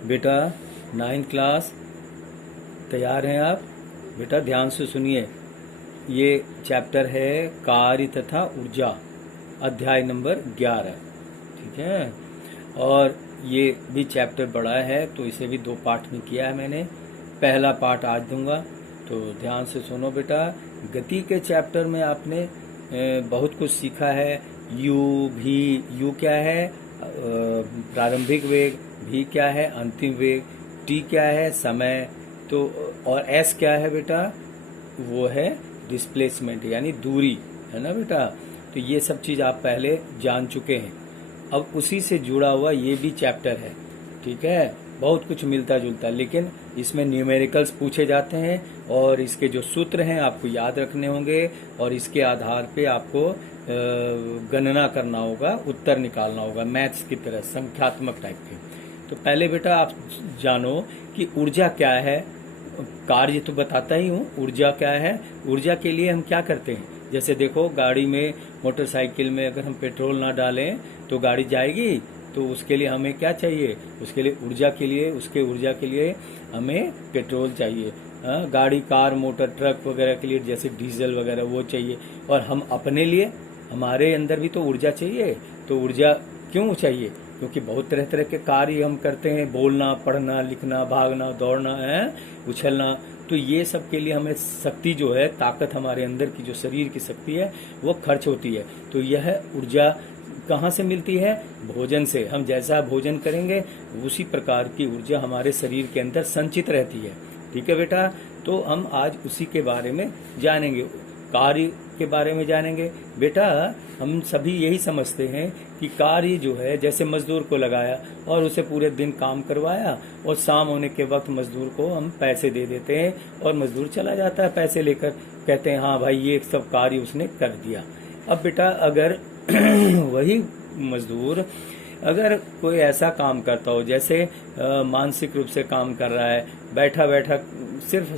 बेटा 9th class, तैयार हैं आप? बेटा ध्यान से सुनिए। ये चैप्टर है कार्य तथा ऊर्जा, अध्याय नंबर 11। ठीक है। और ये भी चैप्टर बड़ा है तो इसे भी 2 पार्ट में किया है मैंने। पहला पार्ट आज दूंगा, तो ध्यान से सुनो बेटा। गति के चैप्टर में आपने बहुत कुछ सीखा है। यू भी, यू क्या है? प्रारंभिक वेग। भी क्या है? अंतिम वेग। टी क्या है? समय। तो और एस क्या है बेटा? वो है डिस्प्लेसमेंट यानी दूरी, है ना बेटा। तो ये सब चीज आप पहले जान चुके हैं। अब उसी से जुड़ा हुआ ये भी चैप्टर है। ठीक है। बहुत कुछ मिलता जुलता, लेकिन इसमें न्यूमेरिकल्स पूछे जाते हैं और इसके जो सूत्र हैं आपको याद रखने होंगे और इसके आधार पे आपको गणना करना होगा, उत्तर निकालना होगा, मैथ्स की तरह संख्यात्मक टाइप के। तो पहले बेटा आप जानो कि ऊर्जा क्या है। कार्य तो बताता ही हूँ, ऊर्जा क्या है। ऊर्जा के लिए हम क्या करते हैं? जैसे देखो, गाड़ी में, मोटरसाइकिल में अगर हम पेट्रोल ना डालें तो गाड़ी जाएगी। तो उसके लिए हमें क्या चाहिए? उसके लिए ऊर्जा के लिए, उसके ऊर्जा के लिए हमें पेट्रोल चाहिए। गाड़ी, कार, मोटर, ट्रक वगैरह के लिए जैसे डीजल वगैरह वो चाहिए। और हम अपने लिए, हमारे अंदर भी तो ऊर्जा चाहिए। तो ऊर्जा क्यों चाहिए? क्योंकि बहुत तरह तरह के कार्य हम करते हैं, बोलना, पढ़ना, लिखना, भागना, दौड़ना है, उछलना। तो ये सब के लिए हमें शक्ति जो है, ताकत हमारे अंदर की जो शरीर की शक्ति है वो खर्च होती है। तो यह ऊर्जा कहाँ से मिलती है? भोजन से। हम जैसा भोजन करेंगे उसी प्रकार की ऊर्जा हमारे शरीर के अंदर संचित रहती है। ठीक है बेटा। तो हम आज उसी के बारे में जानेंगे, कार्य के बारे में जानेंगे। बेटा हम सभी यही समझते हैं कि कार्य जो है, जैसे मजदूर को लगाया और उसे पूरे दिन काम करवाया और शाम होने के वक्त मजदूर को हम पैसे दे देते हैं और मजदूर चला जाता है पैसे लेकर, कहते हैं हाँ भाई ये सब कार्य उसने कर दिया। अब बेटा अगर वही मजदूर अगर कोई ऐसा काम करता हो, जैसे मानसिक रूप से काम कर रहा है, बैठा बैठा सिर्फ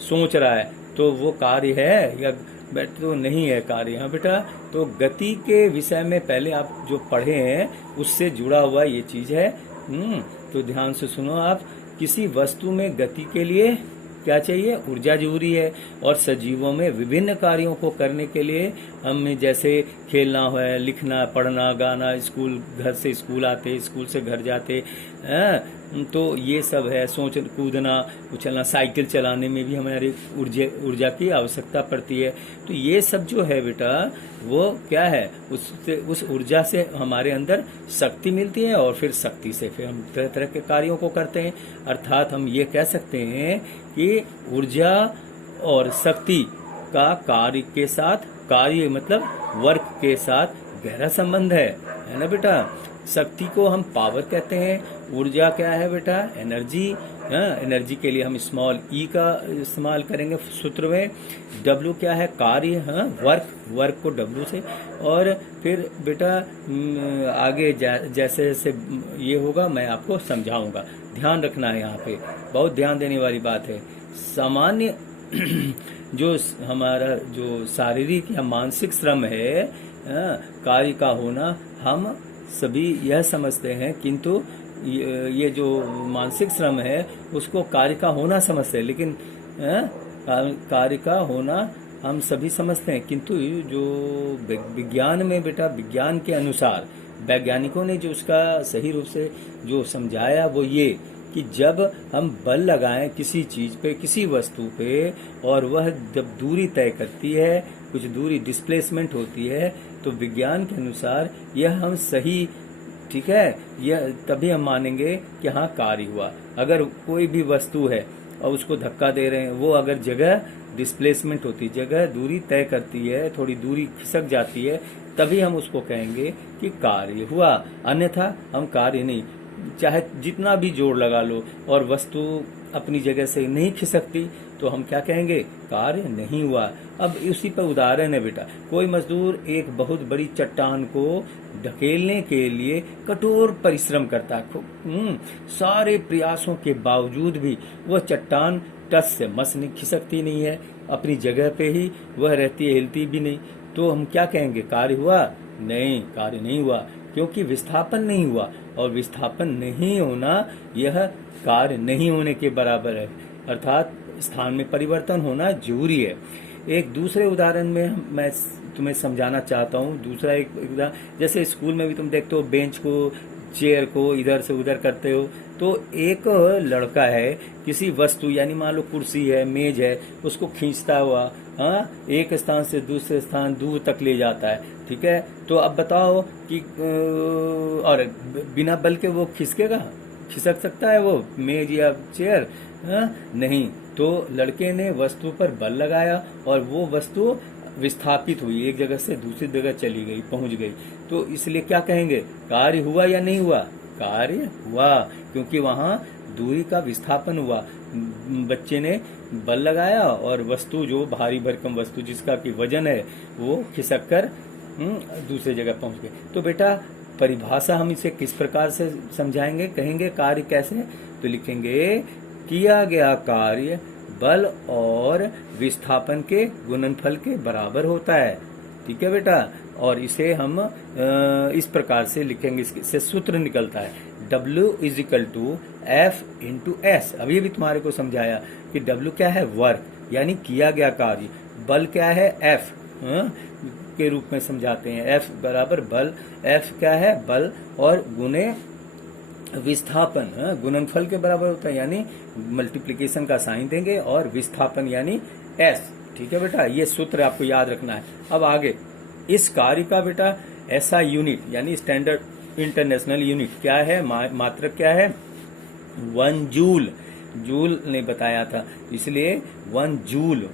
सोच रहा है, तो वो कार्य है या तो नहीं है कार्य? हाँ बेटा। तो गति के विषय में पहले आप जो पढ़े हैं उससे जुड़ा हुआ ये चीज है। तो ध्यान से सुनो आप। किसी वस्तु में गति के लिए क्या चाहिए? ऊर्जा जरूरी है। और सजीवों में विभिन्न कार्यों को करने के लिए हमें जैसे खेलना है, लिखना, पढ़ना, गाना, स्कूल, घर से स्कूल आते, स्कूल से घर जाते, तो ये सब है। सोच, कूदना, उछलना, साइकिल चलाने में भी हमारी ऊर्जा की आवश्यकता पड़ती है। तो ये सब जो है बेटा वो क्या है? उससे, उस ऊर्जा से हमारे अंदर शक्ति मिलती है और फिर शक्ति से फिर हम तरह तरह के कार्यों को करते हैं। अर्थात हम ये कह सकते हैं कि ऊर्जा और शक्ति का कार्य के साथ, कार्य मतलब वर्क के साथ गहरा संबंध है ना बेटा। शक्ति को हम पावर कहते हैं। ऊर्जा क्या है बेटा? एनर्जी। एनर्जी के लिए हम स्मॉल ई का इस्तेमाल करेंगे सूत्र में। डब्ल्यू क्या है? कार्य। वर्क, वर्क को डब्ल्यू से। और फिर बेटा आगे जैसे जैसे ये होगा मैं आपको समझाऊंगा। ध्यान रखना है, यहाँ पे बहुत ध्यान देने वाली बात है। सामान्य जो हमारा जो शारीरिक या मानसिक श्रम है, कार्य का होना, हम सभी यह समझते हैं, किंतु ये जो मानसिक श्रम है उसको कार्य का होना समझते हैं। लेकिन कार्य का होना हम सभी समझते हैं, किंतु जो विज्ञान में बेटा, विज्ञान के अनुसार वैज्ञानिकों ने जो उसका सही रूप से जो समझाया वो ये कि जब हम बल लगाएं किसी चीज पे, किसी वस्तु पे, और वह जब दूरी तय करती है, कुछ दूरी डिस्प्लेसमेंट होती है, तो विज्ञान के अनुसार यह हम सही, ठीक है, यह तभी हम मानेंगे कि हाँ कार्य हुआ। अगर कोई भी वस्तु है और उसको धक्का दे रहे हैं, वो अगर जगह डिस्प्लेसमेंट होती, जगह दूरी तय करती है, थोड़ी दूरी खिसक जाती है, तभी हम उसको कहेंगे कि कार्य हुआ। अन्यथा हम कार्य नहीं, चाहे जितना भी जोर लगा लो और वस्तु अपनी जगह से नहीं खिसकती, तो हम क्या कहेंगे? कार्य नहीं हुआ। अब उसी पर उदाहरण है बेटा। कोई मजदूर एक बहुत बड़ी चट्टान को ढकेलने के लिए कठोर परिश्रम करता है। सारे प्रयासों के बावजूद भी वह चट्टान टस से मस नहीं, खिसकती नहीं है, अपनी जगह पे ही वह रहती है, हिलती भी नहीं। तो हम क्या कहेंगे? कार्य हुआ? नहीं, कार्य नहीं हुआ। क्योंकि विस्थापन नहीं हुआ, और विस्थापन नहीं होना यह कार्य नहीं होने के बराबर है, अर्थात स्थान में परिवर्तन होना जरूरी है। एक दूसरे उदाहरण में मैं तुम्हें समझाना चाहता हूँ। दूसरा एक उदाहरण, जैसे स्कूल में भी तुम देखते हो बेंच को, चेयर को इधर से उधर करते हो, तो एक लड़का है किसी वस्तु, यानी मान लो कुर्सी है, मेज है, उसको खींचता हुआ एक स्थान से दूसरे स्थान दूर तक ले जाता है, ठीक है। तो अब बताओ कि और बिना बल के वो खिसक सकता है वो मेज या चेयर? नहीं। तो लड़के ने वस्तु पर बल लगाया और वो वस्तु विस्थापित हुई, एक जगह से दूसरी जगह चली गई, पहुंच गई। तो इसलिए क्या कहेंगे, कार्य हुआ या नहीं हुआ? कार्य हुआ, क्योंकि वहां दूरी का विस्थापन हुआ। बच्चे ने बल लगाया और वस्तु, जो भारी भरकम वस्तु जिसका कि वजन है, वो खिसक कर दूसरी जगह पहुंच गई। तो बेटा परिभाषा हम इसे किस प्रकार से समझाएंगे, कहेंगे कार्य कैसे? तो लिखेंगे किया गया कार्य बल और विस्थापन के गुणनफल के बराबर होता है, ठीक है बेटा। और इसे हम इस प्रकार से लिखेंगे, इससे सूत्र निकलता है W = F × S। अभी भी तुम्हारे को समझाया कि W क्या है, वर्क, यानी किया गया कार्य। बल क्या है, F के रूप में समझाते हैं, F बराबर बल। F क्या है, बल, और गुने विस्थापन गुणनफल के बराबर होता है, यानी मल्टीप्लिकेशन का साइन देंगे, और विस्थापन यानी S, ठीक है बेटा। ये सूत्र आपको याद रखना है। अब आगे इस कार्य का बेटा ऐसा यूनिट, यानी स्टैंडर्ड इंटरनेशनल यूनिट क्या है, मात्रक क्या है, 1 जूल। जूल ने बताया था, इसलिए 1 जूल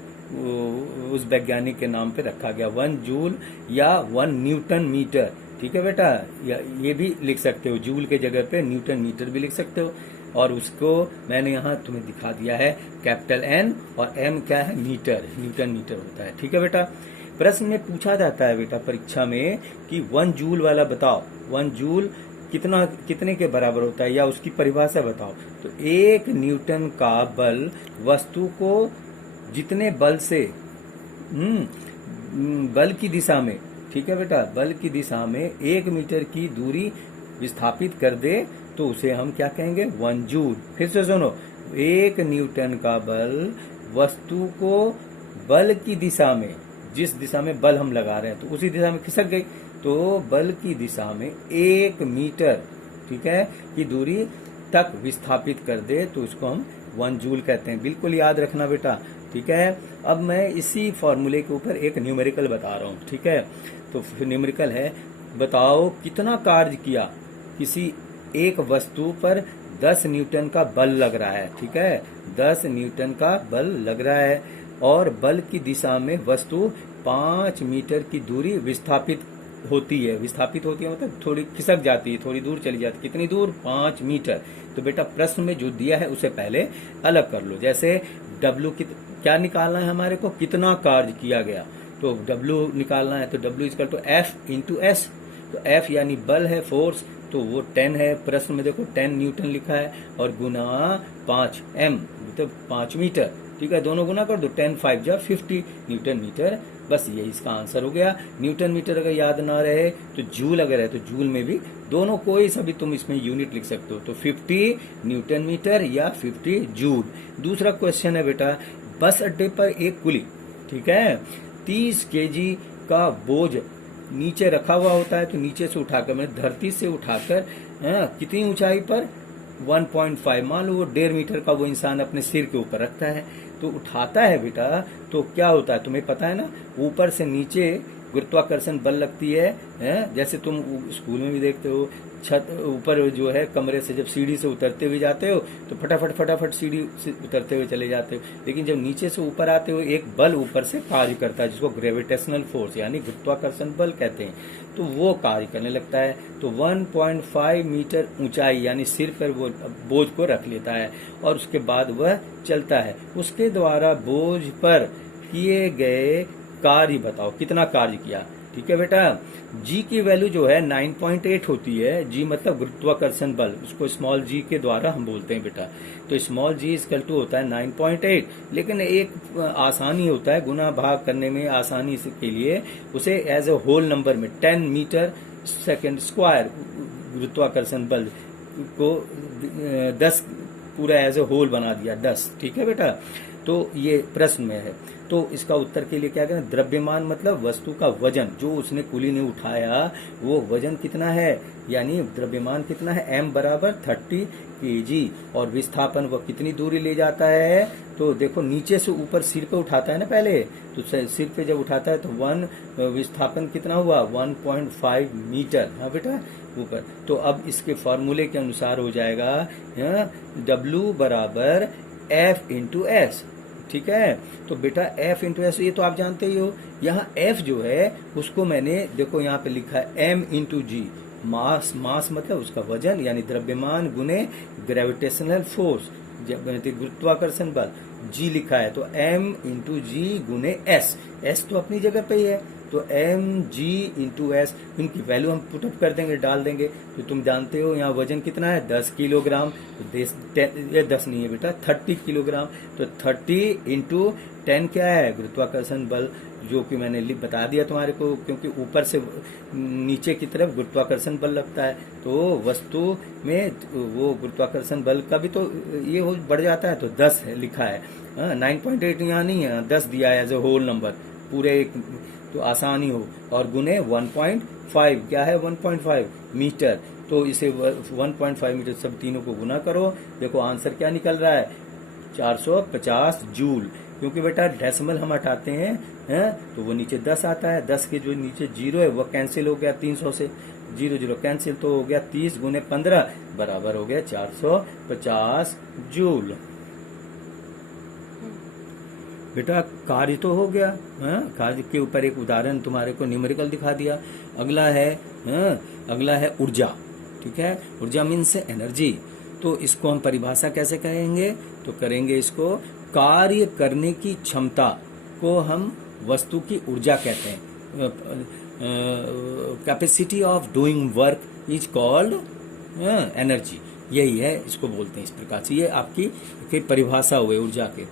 उस वैज्ञानिक के नाम पे रखा गया, 1 जूल या 1 न्यूटन मीटर, ठीक है बेटा। ये भी लिख सकते हो, जूल के जगह पे न्यूटन मीटर भी लिख सकते हो। और उसको मैंने यहाँ तुम्हें दिखा दिया है, कैपिटल N और M क्या है, मीटर, न्यूटन मीटर होता है, ठीक है बेटा। प्रश्न में पूछा जाता है बेटा परीक्षा में कि 1 जूल वाला बताओ, 1 जूल कितने के बराबर होता है, या उसकी परिभाषा बताओ। तो 1 न्यूटन का बल वस्तु को जितने बल से बल की दिशा में, ठीक है बेटा, बल की दिशा में 1 मीटर की दूरी विस्थापित कर दे, तो उसे हम क्या कहेंगे, 1 जूल। फिर से सुनो, 1 न्यूटन का बल वस्तु को बल की दिशा में, जिस दिशा में बल हम लगा रहे हैं, तो उसी दिशा में खिसक गई, तो बल की दिशा में 1 मीटर, ठीक है, की दूरी तक विस्थापित कर दे, तो उसको हम 1 जूल कहते हैं। बिल्कुल याद रखना बेटा, ठीक है। अब मैं इसी फॉर्मूले के ऊपर एक न्यूमेरिकल बता रहा हूँ, ठीक है। तो न्यूमेरिकल है, बताओ कितना कार्य किया, किसी एक वस्तु पर 10 न्यूटन का बल लग रहा है, ठीक है, 10 न्यूटन का बल लग रहा है, और बल की दिशा में वस्तु 5 मीटर की दूरी विस्थापित होती है। विस्थापित होती है मतलब थोड़ी खिसक जाती है, थोड़ी दूर चली जाती है। कितनी दूर, 5 मीटर। तो बेटा प्रश्न में जो दिया है उसे पहले अलग कर लो। जैसे W क्या निकालना है हमारे को, कितना कार्य किया गया, तो W निकालना है, तो W = F × S। तो F यानी बल है, फोर्स, तो वो 10 है। प्रश्न में देखो 10 न्यूटन लिखा है, और गुना 5 M, मतलब 5 मीटर, ठीक है। दोनों गुना कर दो, 10 5 जा 50 न्यूटन मीटर। बस ये इसका आंसर हो गया। न्यूटन मीटर अगर याद ना रहे तो जूल अगर है तो जूल में भी दोनों कोई सभी तुम इसमें यूनिट लिख सकते हो। तो 50 न्यूटन मीटर या 50 जूल। दूसरा क्वेश्चन है बेटा, बस अड्डे पर एक कुली, ठीक है, 30 kg का बोझ नीचे रखा हुआ होता है, तो नीचे से उठाकर, मतलब धरती से उठाकर कितनी ऊंचाई पर, 1.5, मान लो वो 1.5 मीटर का वो इंसान अपने सिर के ऊपर रखता है, तो उठाता है बेटा, तो क्या होता है तुम्हें पता है ना, ऊपर से नीचे गुरुत्वाकर्षण बल लगती है, जैसे तुम स्कूल में भी देखते हो, छत ऊपर जो है कमरे से जब सीढ़ी से उतरते हुए जाते हो तो फटाफट सीढ़ी से उतरते हुए चले जाते हो, लेकिन जब नीचे से ऊपर आते हो एक बल ऊपर से कार्य करता है जिसको ग्रेविटेशनल फोर्स यानी गुरुत्वाकर्षण बल कहते हैं, तो वो कार्य करने लगता है। तो 1.5 मीटर ऊंचाई यानी सिर पर वो बोझ को रख लेता है और उसके बाद वह चलता है। उसके द्वारा बोझ पर किए गए कार्य बताओ, कितना कार्य किया। ठीक है बेटा, जी की वैल्यू जो है 9.8 होती है। जी मतलब गुरुत्वाकर्षण बल, उसको स्मॉल जी के द्वारा हम बोलते हैं बेटा। तो स्मॉल जी इक्वल टू होता है 9.8, लेकिन एक आसानी होता है गुना भाग करने में, आसानी के लिए उसे एज ए होल नंबर में 10 मीटर सेकंड स्क्वायर गुरुत्वाकर्षण बल को 10 पूरा एज ए होल बना दिया 10। ठीक है बेटा, तो ये प्रश्न में है। तो इसका उत्तर के लिए क्या करें, द्रव्यमान मतलब वस्तु का वजन, जो उसने कुली ने उठाया वो वजन कितना है, यानी द्रव्यमान कितना है, m बराबर 30 kg। और विस्थापन वो कितनी दूरी ले जाता है, तो देखो नीचे से ऊपर सिर पे उठाता है ना पहले, तो सिर पे जब उठाता है तो विस्थापन कितना हुआ 1.5 मीटर। हाँ बेटा ऊपर। तो अब इसके फॉर्मूले के अनुसार हो जाएगा W बराबर F इंटू एस। ठीक है, तो बेटा F इंटू एस ये तो आप जानते ही हो। यहाँ F जो है उसको मैंने देखो यहाँ पे लिखा है M इंटू जी। मास, मास मतलब उसका वजन यानी द्रव्यमान गुने ग्रेविटेशनल फोर्स, गुरुत्वाकर्षण बल, G लिखा है तो M इंटू जी गुने S। S तो अपनी जगह पे ही है, तो mg इंटू एस, इनकी वैल्यू हम पुटअप कर देंगे, डाल देंगे। तो तुम जानते हो यहाँ वजन कितना है 10 किलोग्राम, तो ये 10 नहीं है बेटा 30 किलोग्राम। तो 30 इंटू 10 क्या है, गुरुत्वाकर्षण बल, जो कि मैंने बता दिया तुम्हारे को, क्योंकि ऊपर से नीचे की तरफ गुरुत्वाकर्षण बल लगता है, तो वस्तु में वो गुरुत्वाकर्षण बल का भी तो ये हो बढ़ जाता है, तो 10 है लिखा है। 9.8 यहाँ नहीं है, 10 दिया है एज ए होल नंबर पूरे एक, तो आसानी हो। और गुने 1.5 क्या है 1.5 मीटर, तो इसे 1.5 मीटर सब तीनों को गुना करो, देखो आंसर क्या निकल रहा है 450 जूल। क्योंकि बेटा डेसिमल हम हटाते हैं तो वो नीचे 10 आता है, 10 के जो नीचे 0 है वो कैंसिल हो गया, 300 से 0 कैंसिल, तो हो गया 30 गुने 15 बराबर हो गया 450 जूल। बेटा कार्य तो हो गया, कार्य के ऊपर एक उदाहरण तुम्हारे को न्यूमेरिकल दिखा दिया। अगला है ऊर्जा। ठीक है, ऊर्जा मीन्स एनर्जी। तो इसको हम परिभाषा कैसे करेंगे, तो करेंगे इसको कार्य करने की क्षमता को हम वस्तु की ऊर्जा कहते हैं। Capacity of doing work is called energy, यही है, इसको बोलते हैं इस प्रकार से। ये आपकी परिभाषा हुई ऊर्जा के।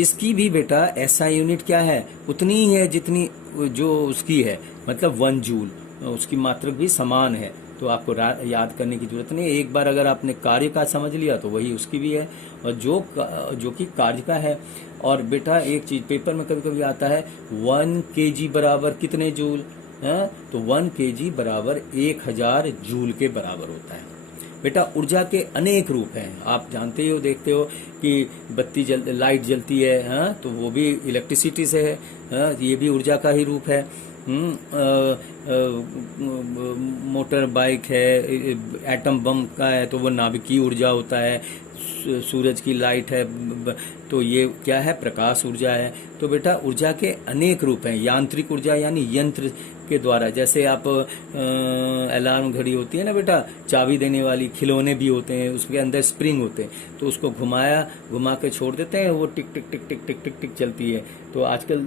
इसकी भी बेटा SI यूनिट क्या है, उतनी ही है जितनी जो उसकी है, मतलब 1 जूल, उसकी मात्रक भी समान है, तो आपको याद करने की जरूरत नहीं। एक बार अगर आपने कार्य का समझ लिया तो वही उसकी भी है, और जो कि कार्य का है। और बेटा एक चीज पेपर में कभी कभी आता है 1 kg बराबर कितने जूल, तो 1 kg बराबर 1000 जूल के बराबर होता है। बेटा ऊर्जा के अनेक रूप हैं, आप जानते हो, देखते हो कि लाइट जलती है, तो वो भी इलेक्ट्रिसिटी से है, ये भी ऊर्जा का ही रूप है। मोटर बाइक है, एटम बम का है तो वो नाभिकीय ऊर्जा होता है। सूरज की लाइट है तो ये क्या है, प्रकाश ऊर्जा है। तो बेटा ऊर्जा के अनेक रूप हैं। यांत्रिक ऊर्जा यानी यंत्र के द्वारा, जैसे आप अलार्म घड़ी होती है ना बेटा, चाबी देने वाली, खिलौने भी होते हैं, उसके अंदर स्प्रिंग होते हैं, तो उसको घुमा के छोड़ देते हैं, वो टिक टिक टिक टिक टिक टिक टिक चलती है। तो आजकल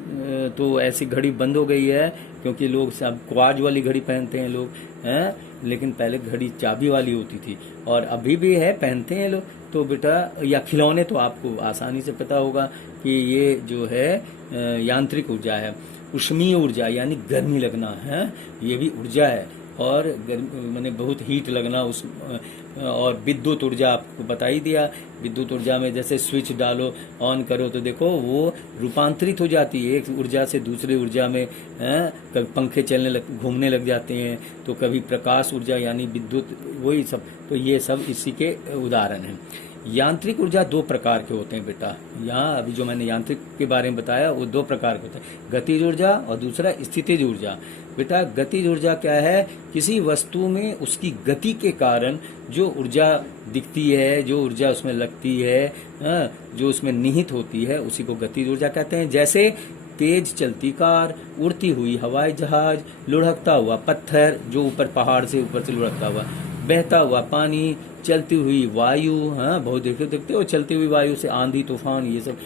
तो ऐसी घड़ी बंद हो गई है, क्योंकि लोग सब क्वार्ज वाली घड़ी पहनते हैं लोग, लेकिन पहले घड़ी चाबी वाली होती थी, और अभी भी है, पहनते हैं लोग। तो बेटा या खिलौने तो आपको आसानी से पता होगा कि ये जो है यांत्रिक ऊर्जा है। उष्मीय ऊर्जा यानी गर्मी लगना है, ये भी ऊर्जा है, और मैंने बहुत हीट लगना उस। और विद्युत ऊर्जा आपको बता ही दिया, विद्युत ऊर्जा में जैसे स्विच डालो, ऑन करो तो देखो वो रूपांतरित हो जाती है एक ऊर्जा से दूसरे ऊर्जा में, कभी पंखे घूमने लग जाते हैं, तो कभी प्रकाश ऊर्जा यानी विद्युत, वही सब। तो ये सब इसी के उदाहरण हैं। यांत्रिक ऊर्जा 2 प्रकार के होते हैं बेटा, यहाँ अभी जो मैंने यांत्रिक के बारे में बताया वो 2 प्रकार के होते हैं, गतिज ऊर्जा और दूसरा स्थितिज ऊर्जा। बेटा गतिज ऊर्जा क्या है, किसी वस्तु में उसकी गति के कारण जो ऊर्जा दिखती है, जो ऊर्जा उसमें लगती है, जो उसमें निहित होती है, उसी को गतिज ऊर्जा कहते हैं। जैसे तेज चलती कार, उड़ती हुई हवाई जहाज, लुढ़कता हुआ पत्थर जो ऊपर पहाड़ से ऊपर से लुढ़कता हुआ, बहता हुआ पानी, चलती हुई वायु, बहुत देखते हो चलती हुई वायु से आंधी तूफान, ये सब,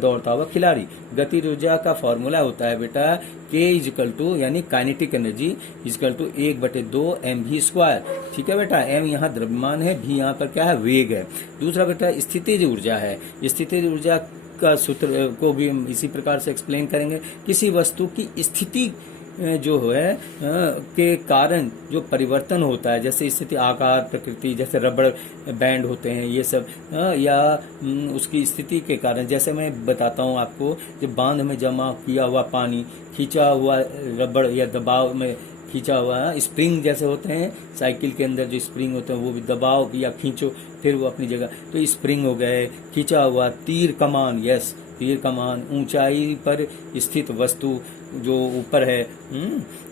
दौड़ता हुआ खिलाड़ी। गतिज ऊर्जा का फॉर्मूला होता है बेटा K इजकल टू यानी kinetic energy is equal to 1/2 mv²। ठीक है बेटा, m यहाँ द्रव्यमान है, v यहाँ पर क्या है, वेग है। दूसरा बेटा स्थितिज ऊर्जा है। स्थितिज ऊर्जा का सूत्र को भी हम इसी प्रकार से एक्सप्लेन करेंगे। किसी वस्तु की स्थिति जो है के कारण जो परिवर्तन होता है, जैसे स्थिति, आकार, प्रकृति, जैसे रबड़ बैंड होते हैं ये सब, या उसकी स्थिति के कारण, जैसे मैं बताता हूँ आपको, जब बांध में जमा किया हुआ पानी, खींचा हुआ रबड़ या दबाव में खींचा हुआ स्प्रिंग जैसे होते हैं, साइकिल के अंदर जो स्प्रिंग होते हैं वो भी दबाव या खींचो फिर वो अपनी जगह, तो स्प्रिंग हो गए। खींचा हुआ तीर कमान, यस तीर कमान, ऊंचाई पर स्थित वस्तु जो ऊपर है,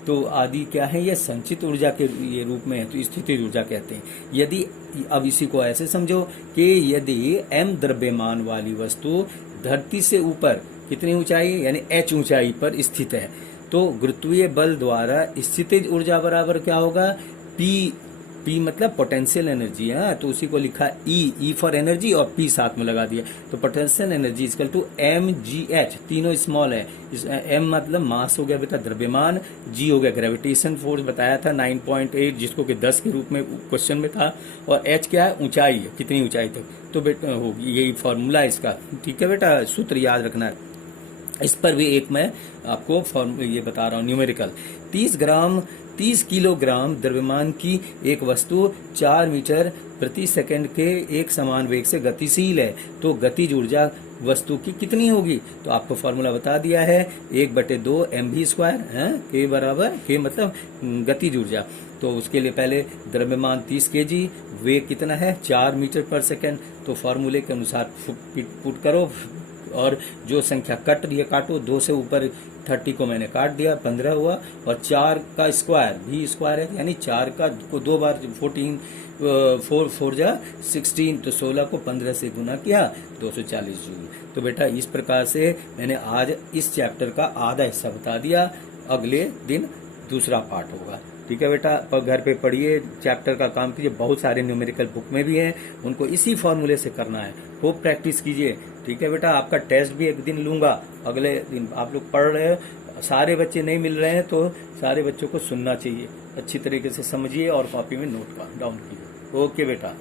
तो आदि क्या है, ये संचित ऊर्जा के ये रूप में है, तो स्थितिज ऊर्जा कहते हैं। यदि अब इसी को ऐसे समझो कि यदि m द्रव्यमान वाली वस्तु धरती से ऊपर कितनी ऊंचाई यानी h ऊंचाई पर स्थित है, तो गुरुत्वीय बल द्वारा स्थितिज ऊर्जा बराबर क्या होगा, P मतलब पोटेंशियल एनर्जी है, तो उसी को लिखा E फॉर एनर्जी और P साथ में लगा दिया, तो potential energy equal to mgh, तीनों स्मॉल है। m मतलब मास हो गया बेटा द्रव्यमान, g हो गया ग्रेविटेशन फोर्स बताया था 9.8 जिसको कि 10 के रूप में क्वेश्चन में था, और h क्या है, ऊंचाई है, कितनी ऊंचाई तक, तो बेटा होगी यही फॉर्मूला इसका। ठीक है बेटा, सूत्र याद रखना है। इस पर भी एक मैं आपको ये बता रहा हूँ न्यूमेरिकल। 30 किलोग्राम द्रव्यमान की एक वस्तु 4 मीटर प्रति सेकंड के एक समान वेग से गतिशील है, तो गतिज ऊर्जा वस्तु की कितनी होगी, तो आपको फॉर्मूला बता दिया है 1/2 mv² है, के बराबर, के मतलब गतिज ऊर्जा, तो उसके लिए पहले द्रव्यमान 30 kg, वेग कितना है 4 मीटर पर सेकंड, तो फॉर्मूले के अनुसार पुट करो और जो संख्या कट रही है काटो, 2 से ऊपर 30 को मैंने काट दिया, 15 हुआ, और 4 का स्क्वायर भी स्क्वायर है, यानी 4 का को 2 बार 14 4 जा 16, तो 16 को 15 से गुना किया 240 जूल। तो बेटा इस प्रकार से मैंने आज इस चैप्टर का आधा हिस्सा बता दिया, अगले दिन दूसरा पार्ट होगा। ठीक है बेटा, पर घर पे पढ़िए, चैप्टर का काम कीजिए, बहुत सारे न्यूमेरिकल बुक में भी हैं, उनको इसी फॉर्मूले से करना है, खूब प्रैक्टिस कीजिए। ठीक है बेटा, आपका टेस्ट भी एक दिन लूंगा, अगले दिन आप लोग पढ़ रहे हो, सारे बच्चे नहीं मिल रहे हैं तो सारे बच्चों को सुनना चाहिए, अच्छी तरीके से समझिए और कॉपी में नोट डाउन कीजिए। ओके बेटा।